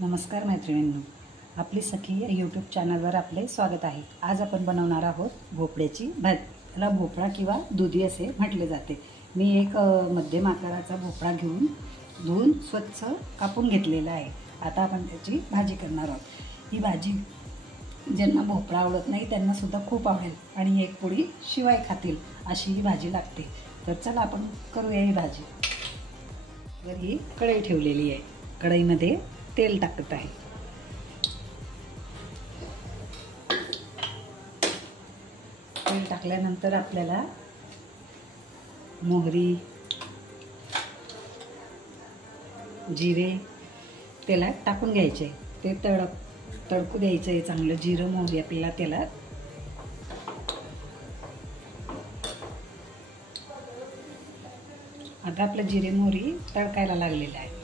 नमस्कार मैत्रिणींनो, आपली सखी या यूट्यूब चॅनलवर आपले स्वागत आहे। आज आपण बनवणार आहोत भोपळ्याची भाजी। याला भोपळा किंवा दुधी असे म्हटले जाते। मी एक मध्यम आकाराचा भोपळा घेऊन धुवून स्वच्छ कापून घेतलेला आहे। आता आपण त्याची भाजी करणार आहोत। ही भाजी ज्यांना भोपळा आवडत नाही त्यांना सुद्धा खूप आवडेल आणि एक पोळी शिवाय खातील अशी ही भाजी लागते। तर चला आपण करूया ही भाजी। तर ही कढई ठेवलेली आहे। कढईमध्ये तेल टाकत आहे। तेल टाकल्यानंतर आपल्याला मोहरी, जिरे तेलात टाकून घ्यायचे। ते तडकू द्यायचं आहे चांगलं। जिरं मोहरी आपल्याला तेलात आता आपलं जिरे मोहरी तडकायला लागलेलं आहे।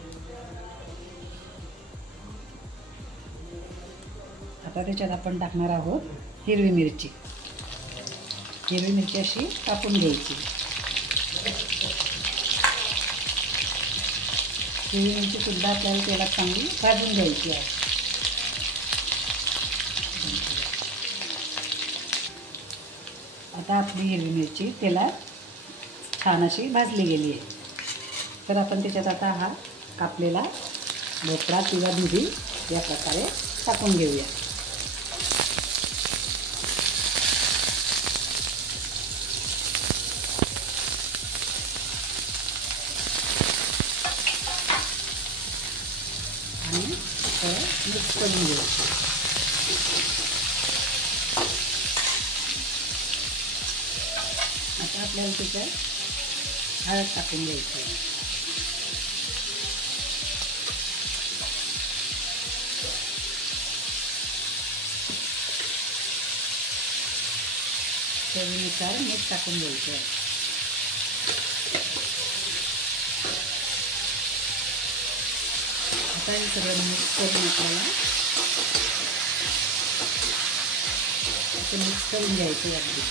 आता त्याच्यात आपण टाकणार आहोत हिरवी मिरची। हिरवी मिरची अशी कापून घ्यायची। हिरवी मिरची सुद्धा आपल्याला तेलात चांगली भाजून घ्यायची आहे। आता आपली हिरवी मिरची तेलात छान अशी भाजली गेली आहे। तर आपण त्याच्यात आता हा कापलेला भोपळा किंवा दुधी या प्रकारे टाकून घेऊया। आणि मिक्स करून घेऊ। आता आपल्याला त्याच्यात हळद टाकून घ्यायची आहे। चवीनुसार मीठ टाकून घ्यायचं आहे। आता हे सगळं मिक्स करून आपल्याला असं मिक्स करून घ्यायचं आहे। अगदी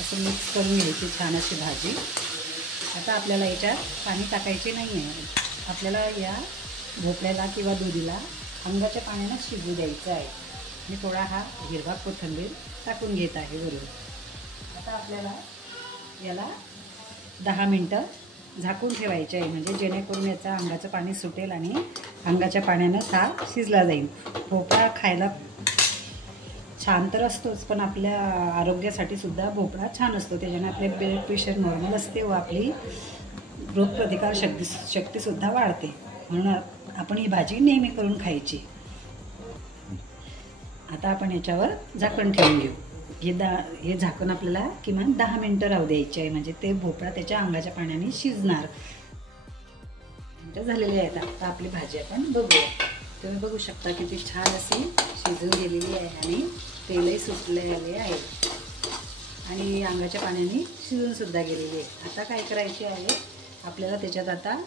असं मिक्स करून घ्यायची छान अशी भाजी। आता आपल्याला याच्यात पाणी टाकायचे नाही आहे। आपल्याला या भोपळ्याला किंवा दुधीला अंगाच्या पाण्यानं शिजू द्यायचं आहे। मी थोडा हा हिरवा कोथिंबीर टाकून घेत आहे वरून। आता आपल्याला याला 10 मिनिटं झाकून ठेवायचे आहे, म्हणजे जेणेकरून याचा अंगाचं पाणी सुटेल आणि अंगाच्या पाण्यानं हा शिजला जाईल। भोपळा खायला छान तर असतोच, पण आपल्या आरोग्यासाठी सुद्धा भोपळा छान असतो। त्याच्याने आपले ब्लड प्रेशर नॉर्मल असते व आपली रोगप्रतिकार शक्तीसुद्धा वाढते। म्हणून आपण ही भाजी नेहमी करून खायची। आता आपण याच्यावर झाकण ठेवून घेऊ। हे झाकण आपल्याला किमान 10 मिनिटं राहू द्यायचे आहे, म्हणजे ते भोपळा त्याच्या अंगाच्या पाण्याने शिजणार। मिनिटं झालेली आहेत। आता आपली भाजी आपण बघूया। तुम्ही बघू शकता किती छान अशी शिजून गेलेली आहे आणि तेलही सुटलेले आहे आणि अंगाच्या पाण्याने शिजून सुद्धा गेलेली आहे। आता काय करायचे आहे आपल्याला त्याच्यात आता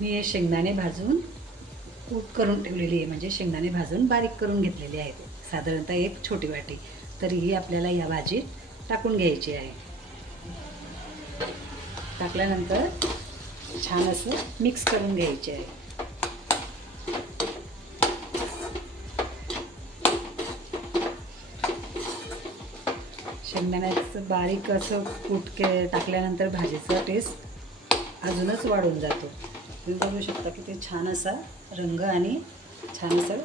मी हे शेंगदाणे भाजून कूट करून ठेवलेली आहे, म्हणजे शेंगदाणे भाजून बारीक करून घेतलेले आहेत, साधारणतः एक छोटी वाटी। तर ही आपल्याला या भाजीत टाकून घ्यायची आहे। टाकल्यानंतर छान असं मिक्स करून घ्यायचे आहे। शेंगदाण्याचं बारीक असं कूट टाकल्यानंतर भाजीचा टेस्ट अजूनच वाढून जातो। तुम्ही बघू शकता की ते छान असा रंग आणि छान असं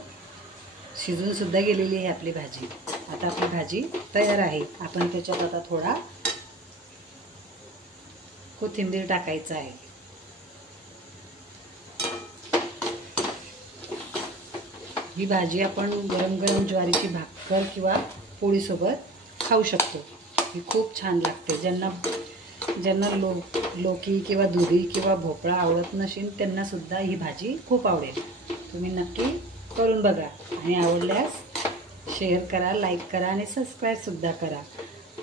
शिजून सुद्धा गेलेली आहे आपली भाजी। आता आपली भाजी तयार आहे। आपण त्याच्यात आता थोडा कोथिंबीर टाकायचा आहे। ही भाजी आपण गरम गरम ज्वारीची भाकर किंवा पोळीसोबत खाऊ शकतो। ही खूप छान लागते। ज्यांना लोकी किंवा दुधी किंवा भोपळा आवडत नसेल त्यांना सुद्धा ही भाजी खूप आवडेल। तुम्ही नक्की करून बघा आणि आवडल्यास शेअर करा, लाईक करा आणि सबस्क्राईब सुद्धा करा।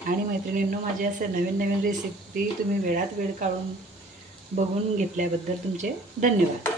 आणि मैत्रिणींनो, माझे असे नवीन नवीन रेसिपी तुम्ही वेळात वेळ काढून बघून घेतल्याबद्दल तुमचे धन्यवाद।